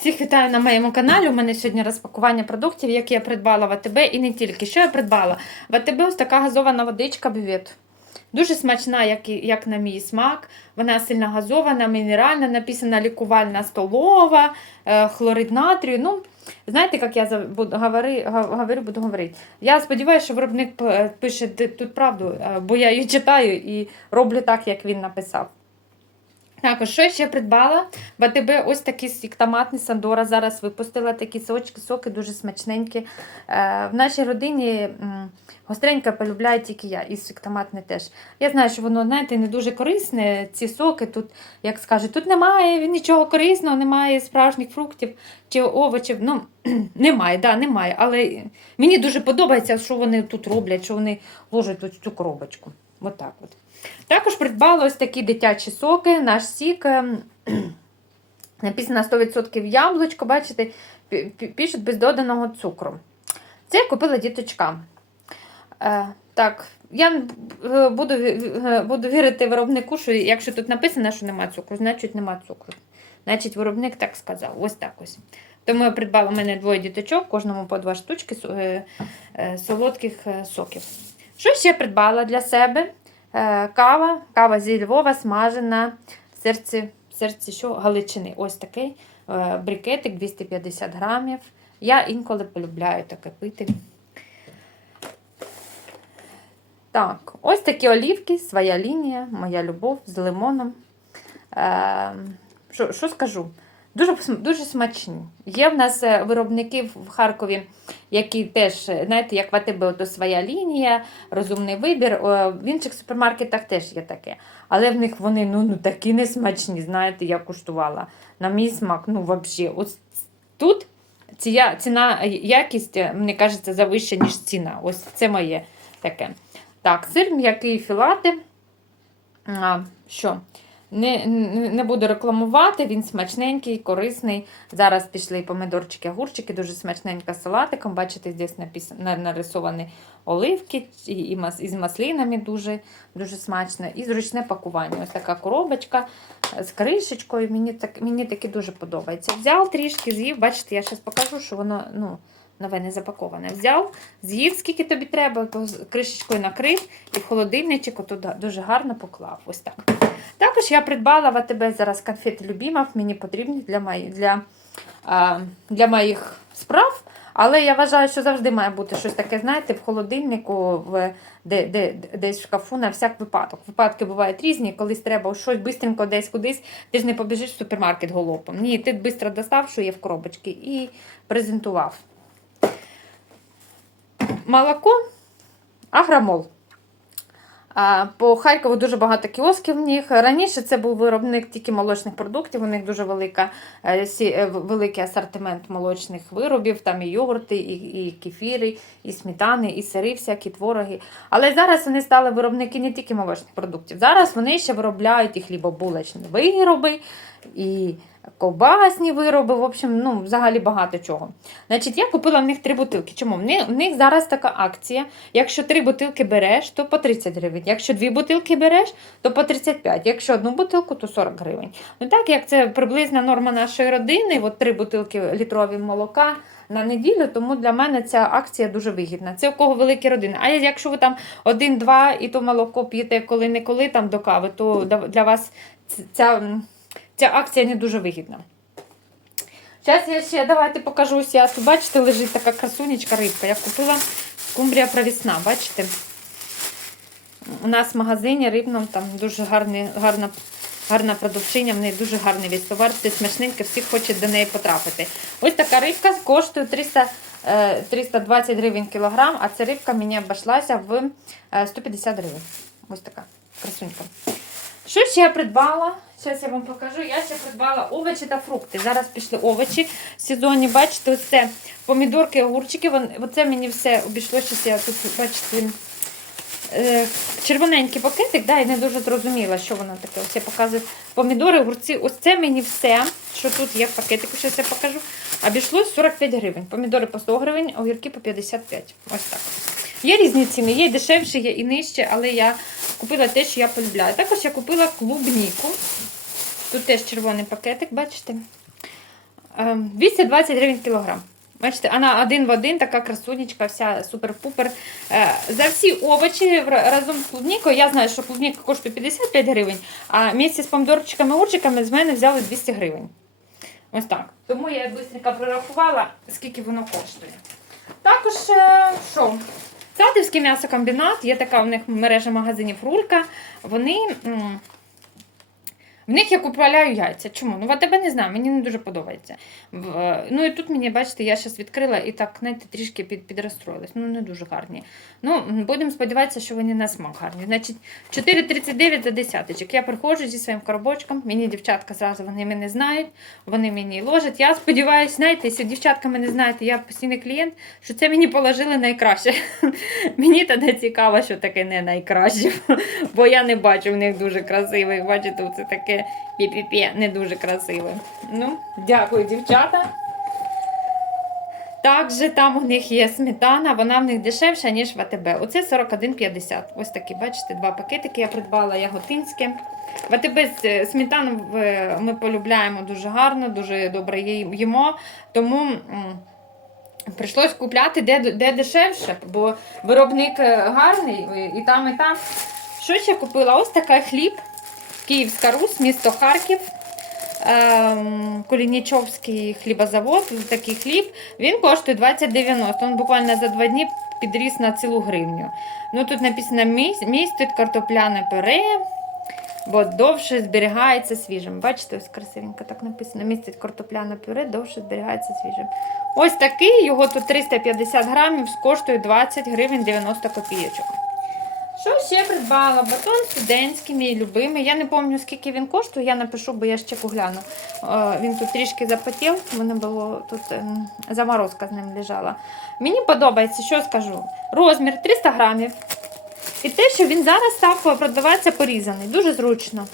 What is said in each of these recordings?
Всіх вітаю на моєму каналі. У мене сьогодні розпакування продуктів, які я придбала в АТБ і не тільки. Що я придбала? В АТБ ось така газована водичка бювет. Дуже смачна, як, як на мій смак. Вона сильно газована, мінеральна, написана лікувальна столова, е, хлорид натрію. Ну, знаєте, як я буду, говори, говорю, буду говорити. Я сподіваюся, що виробник пише тут правду, е, бо я її читаю і роблю так, як він написав. Також, що я ще придбала? В АТБ ось такий сік томатний Сандора зараз випустила такі сочки, соки дуже смачненькі. Е, в нашій родині м, гостренько полюбляють тільки я, і сік теж. Я знаю, що воно, знаєте, не дуже корисне. Ці соки тут, як скажуть, тут немає нічого корисного, немає справжніх фруктів чи овочів. Ну, немає, да, немає. Але мені дуже подобається, що вони тут роблять, що вони ложать ось цю коробочку. Отак от. Також придбала ось такі дитячі соки. Наш сік ем, написано 100% яблучко, бачите, пишуть без доданого цукру. Це я купила діточкам. Е, так, я е, буду, е, буду вірити виробнику, що якщо тут написано, що немає цукру, значить немає цукру. Значить, виробник так сказав. Ось так ось. Тому я придбала у мене двоє діточок, кожному по два штучки со- солодких соків. Що ще придбала для себе? Е, Кава, кава зі Львова, смажена в серці, в серці що? Галичини. Ось такий е, брикетик 250 грамів. Я інколи полюбляю таке пити. Так, ось такі олівки, своя лінія, моя любов з лимоном. Е, що, що скажу? Дуже, дуже смачні. Є в нас е, виробники в Харкові, які теж, е, знаєте, як в АТБ, ото своя лінія, розумний вибір. В інших супермаркетах теж є таке. Але в них вони ну, ну, такі несмачні, знаєте, я куштувала. На мій смак, ну взагалі. Тут ціна, ціна якість, е, мені кажеться, завища, ніж ціна. Ось це моє таке. Так, сир м'який філати. А, що? Не, не, буду рекламувати, він смачненький, корисний. Зараз пішли помидорчики, огурчики, дуже смачненько з салатиком. Бачите, здесь нарисовані оливки і, із маслинами дуже, дуже смачно. І зручне пакування. Ось така коробочка з кришечкою. Мені, так, мені таке дуже подобається. Взяв трішки, з'їв. Бачите, я зараз покажу, що воно ну, нове не запаковане. Взяв, з'їв, скільки тобі треба, то кришечкою накрив і в холодильничок туди дуже гарно поклав. Ось так. Також я придбала в АТБ зараз конфети Любімов, мені потрібні для, мої, для, для моїх справ. Але я вважаю, що завжди має бути щось таке, знаєте, в холодильнику, в, де, де, десь в шкафу на всяк випадок. Випадки бувають різні, колись треба щось бистренько десь кудись, ти ж не побіжиш в супермаркет голопом. Ні, ти швидко достав, що є в коробочці, і презентував. Молоко, агромол. По Харкову дуже багато кіосків в них. Раніше це був виробник тільки молочних продуктів. У них дуже велика, е, е, великий асортимент молочних виробів, там і йогурти, і, і кефіри, і сметани, і сири, всякі твороги. Але зараз вони стали виробники не тільки молочних продуктів. Зараз вони ще виробляють і хлібобулочні вироби, і ковбасні вироби. В общем, ну, взагалі багато чого. Значить, я купила в них три бутилки. Чому? В них, зараз така акція. Якщо три бутилки береш, то по 30 гривень. Якщо дві бутилки береш, то по 35. Якщо одну бутилку, то 40 гривень. Ну так як це приблизна норма нашої родини, от три бутилки літрові молока. На неділю, тому для мене ця акція дуже вигідна. Це у кого великі родини. А якщо ви там один-два і то молоко п'єте коли-неколи там до кави, то для- вас ця, ця акція не дуже вигідна. Зараз я ще давайте покажу ось я бачите, лежить така красунечка рибка. Я купила скумбрія провісна, бачите? У нас в магазині рибному там дуже гарний, гарна, гарна продавчиня, в неї дуже гарний весь товар, все смачненьке, всі хочуть до неї потрапити. Ось така рибка коштує 300, е, 320 гривень кілограм, а ця рибка мені обійшлася в е, 150 гривень. Ось така красунька. Що ще я придбала? Зараз я вам покажу. Я ще придбала овочі та фрукти. Зараз пішли овочі сезонні. Бачите, ось це помідорки, огурчики. Оце мені все обійшлося. Я тут, бачите, е, червоненький пакетик, да, і не дуже зрозуміла, що воно таке. Ось я показую помідори, огурці. Ось це мені все, що тут є в пакетику, зараз я покажу. Обійшлось 45 гривень. Помідори по 100 гривень, огірки по 55. Ось так. Є різні ціни, є дешевші, є і нижче, але я купила те, що я полюбляю. Також я купила клубніку. Тут теж червоний пакетик, бачите? Е, 220 гривень кілограм. Бачите, вона один в один, така красунечка, вся супер-пупер. Е, За всі овочі разом з клубнікою, я знаю, що клубніка коштує 55 гривень, а місці з помідорчиками огурчиками з мене взяли 200 гривень. Ось так. Тому я швидко прорахувала, скільки воно коштує. Також, е, що? Садівський м'ясокомбінат, є така у них мережа магазинів Рулька. Вони. В них я купляю яйця. Чому? Ну, в АТБ не знаю, мені не дуже подобається. Е, Ну і тут мені, бачите, я зараз відкрила і так, знаєте, трішки під, підрозстроїлась. Ну, не дуже гарні. Ну, будемо сподіватися, що вони на смак гарні. Значить, 4,39 за десяточок. Я приходжу зі своїм коробочком, мені дівчатка зразу вони мене знають, вони мені ложать. Я сподіваюся, знаєте, якщо дівчатка мене знаєте, я постійний клієнт, що це мені положили найкраще. Мені тоді цікаво, що таке не найкраще, бо я не бачу в них дуже красивих. Бачите, це таке пі-пі-пі, не дуже красиве. Ну, дякую, дівчата. Також там у них є сметана, вона в них дешевша, ніж в АТБ. Оце 41,50. Ось такі, бачите, два пакетики я придбала яготинське. В АТБ е, сметану е, ми полюбляємо дуже гарно, дуже добре їмо. Тому прийшлось купляти де, де дешевше, бо виробник е, гарний і там, і там. Що ще купила? Ось такий хліб. Київська Русь, місто Харків. Кулінічовський хлібозавод, такий хліб. Він коштує 20,90. Він буквально за два дні підріс на цілу гривню. Ну тут написано «Міс- містить картопляне пюре, бо довше зберігається свіжим. Бачите, ось красивенько так написано. Містить картопляне пюре, довше зберігається свіжим. Ось такий, його тут 350 грамів, коштує 20 гривень 90 копійочок. Що ще придбала? Батон студентський, мій любимий. Я не пам'ятаю, скільки він коштує, я напишу, бо я ще погляну. Е, Він тут трішки запотів, в мене було тут ем, заморозка з ним лежала. Мені подобається, що скажу. Розмір 300 грамів. І те, що він зараз став продаватися порізаний, дуже зручно.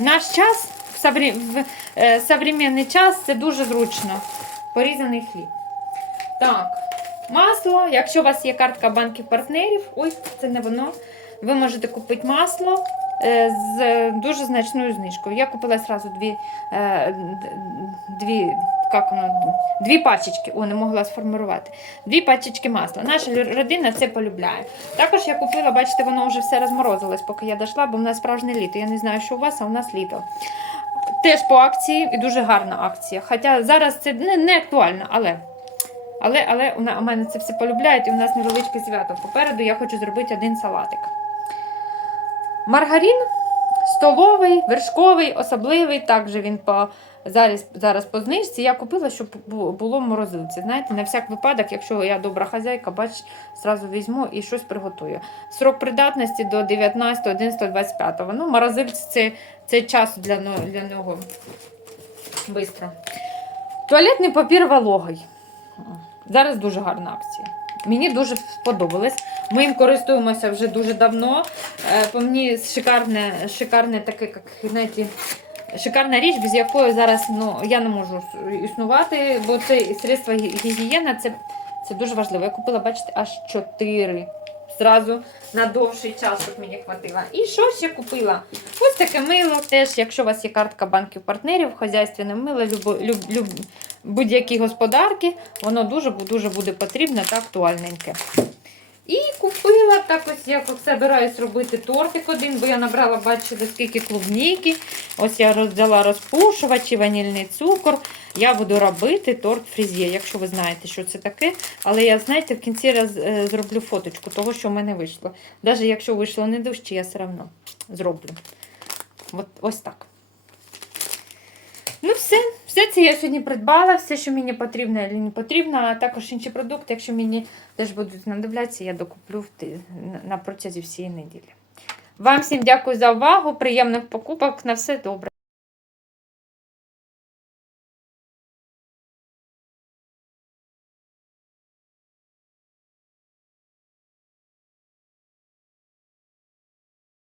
Наш час, в е, современний час, це дуже зручно. Порізаний хліб. Так, масло. Якщо у вас є картка банків партнерів, ой, це не воно. Ви можете купити масло е, з дуже значною знижкою. Я купила одразу дві, е, дві, як воно, дві пачечки, о, не могла сформувати. Дві пачечки масла. Наша родина це полюбляє. Також я купила, бачите, воно вже все розморозилось, поки я дійшла, бо в нас справжнє літо. Я не знаю, що у вас, а у нас літо. Теж по акції і дуже гарна акція. Хоча зараз це не, не актуально, але. Але, але у мене це все полюбляють, і у нас невеличке свято. Попереду я хочу зробити один салатик. Маргарин столовий, вершковий, особливий. Також він по, зараз, зараз по знижці. Я купила, щоб було в. Знаєте, на всяк випадок, якщо я добра хазяйка, бач, зразу візьму і щось приготую. Срок придатності до 19, 11, 25. Ну, морозильці це, це час для, для нього. Бистро. Туалетний папір вологий. Зараз дуже гарна акція. Мені дуже сподобалось. Ми їм користуємося вже дуже давно. Е, По мені шикарне, шикарне таке, як знаєте, шикарна річ, без якої зараз ну, я не можу існувати, бо це средство гі- гігієна це, це дуже важливо. Я купила, бачите, аж 4. Зразу на довший час, щоб мені хватило. І що ще купила? Ось таке мило. Теж, якщо у вас є картка банків партнерів, хазяйственне мило, любо, люб, люб, будь-які господарки, воно дуже дуже буде потрібне та актуальненьке. І купила так ось я збираюсь робити тортик один, бо я набрала, бачите, скільки клубніки. Ось я роз- взяла розпушувач і ванільний цукор. Я буду робити торт фрізє, якщо ви знаєте, що це таке. Але я, знаєте, в кінці роз, е, зроблю фоточку того, що в мене вийшло. Навіть якщо вийшло не дужче, я все одно зроблю. От, ось так. Ну, все. Все це я сьогодні придбала, все, що мені потрібно або не потрібно, а також інші продукти, якщо мені теж будуть знадобляться, я докуплю на протязі всієї неділі. Вам всім дякую за увагу, приємних покупок, на все добре.